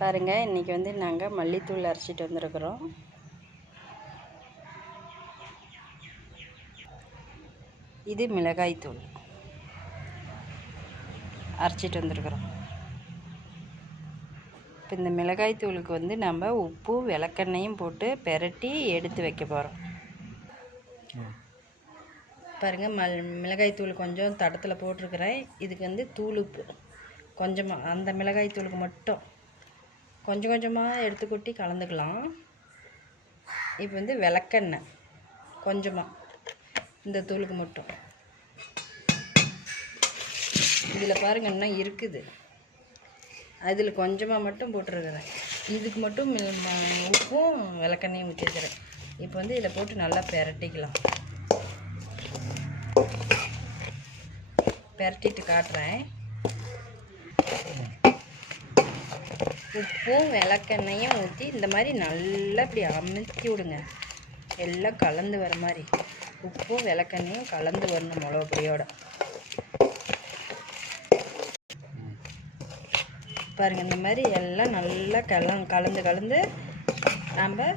பாருங்கள், இன்றைக்கி வந்து நாங்கள் மல்லித்தூள் அரைச்சிட்டு வந்திருக்கிறோம். இது மிளகாய்த்தூள் அரைச்சிட்டு வந்திருக்கிறோம். இப்போ இந்த மிளகாய்த்தூளுக்கு வந்து நம்ம உப்பு விளக்கெண்ணையும் போட்டு பெரட்டி எடுத்து வைக்க போகிறோம். பாருங்கள், மிளகாய்த்தூள் கொஞ்சம் தடத்தில் போட்டிருக்கிறேன். இதுக்கு வந்து தூள் உப்பு கொஞ்சமாக, அந்த மிளகாய்த்தூளுக்கு மட்டும் கொஞ்சம் கொஞ்சமாக எடுத்து கொட்டி கலந்துக்கலாம். இப்போ வந்து விளக்கெண்ணெய் கொஞ்சமாக இந்த தூளுக்கு மட்டும். இதில் பாருங்கள் இன்னும் இருக்குது, அதில் கொஞ்சமாக மட்டும் போட்டுருக்குறேன். இதுக்கு மட்டும் உப்பும் விளக்கெண்ணையும் ஊற்றிக்கிறேன். இப்போ வந்து இதில் போட்டு நல்லா பெரட்டிக்கலாம். பெரட்டிட்டு காட்டுறேன். உப்பும் விளக்கெண்ணையும் ஊற்றி இந்த மாதிரி நல்லா இப்படி அமுத்தி விடுங்க. எல்லாம் கலந்து வர மாதிரி உப்பும் விளக்கெண்ணையும் கலந்து வரணும் மிளகு பொடியோட. பாருங்கள், இந்த மாதிரி எல்லாம் நல்லா கலந்து நம்ம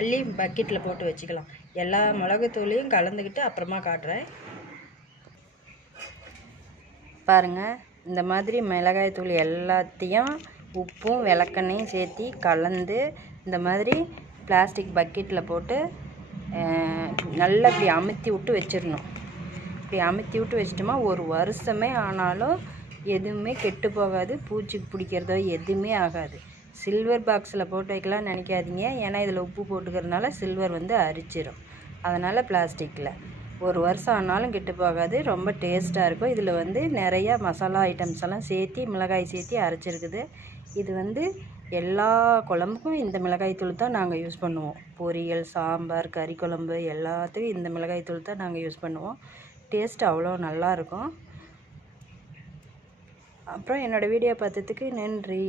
அள்ளி பக்கெட்டில் போட்டு வச்சுக்கலாம். எல்லா மிளகுத்தூளையும் கலந்துக்கிட்டு அப்புறமா காட்டுறேன். பாருங்கள், இந்த மாதிரி மிளகாய்த்தூள் எல்லாத்தையும் உப்பும் விளக்கெண்ணையும் சேர்த்து கலந்து இந்த மாதிரி பிளாஸ்டிக் பக்கெட்டில் போட்டு நல்லா இப்படி அமுத்தி விட்டு வச்சிடணும். இப்படி அமுத்தி விட்டு வச்சிட்டோமா ஒரு வருஷமே ஆனாலும் எதுவுமே கெட்டு போகாது, பூச்சி பிடிக்கிறதோ எதுவுமே ஆகாது. சில்வர் பாக்ஸில் போட்டு வைக்கலாம்னு நினைக்காதீங்க, ஏன்னா இதில் உப்பு போட்டுக்கிறதுனால சில்வர் வந்து அரிச்சிடும். அதனால் பிளாஸ்டிக்கில் ஒரு வருஷம் ஆனாலும் கெட்டு போகாது, ரொம்ப டேஸ்ட்டாக இருக்கும். இதில் வந்து நிறையா மசாலா ஐட்டம்ஸ் எல்லாம் சேர்த்து மிளகாய் சேர்த்து அரைச்சிருக்குது. இது வந்து எல்லா குழம்புக்கும் இந்த மிளகாய்த்தூள் தான் நாங்கள் யூஸ் பண்ணுவோம். பொரியல், சாம்பார், கறி குழம்பு எல்லாத்துக்கும் இந்த மிளகாய்த்தூள் தான் நாங்கள் யூஸ் பண்ணுவோம். டேஸ்ட் அவ்வளோ நல்லாயிருக்கும். அப்புறம் என்னோடய வீடியோ பார்த்ததுக்கு நன்றி.